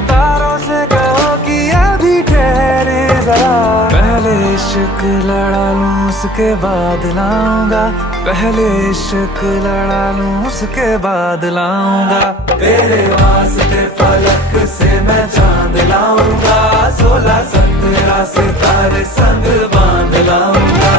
सितारों से कहो कि अभी ठहरे जरा। पहले इश्क लड़ा लूं उसके बाद लाऊंगा, पहले इश्क लड़ा लूं उसके बाद लाऊंगा। तेरे वास्ते फलक से मैं चांद लाऊंगा, 16-17 सितारे संग बांध लाऊंगा।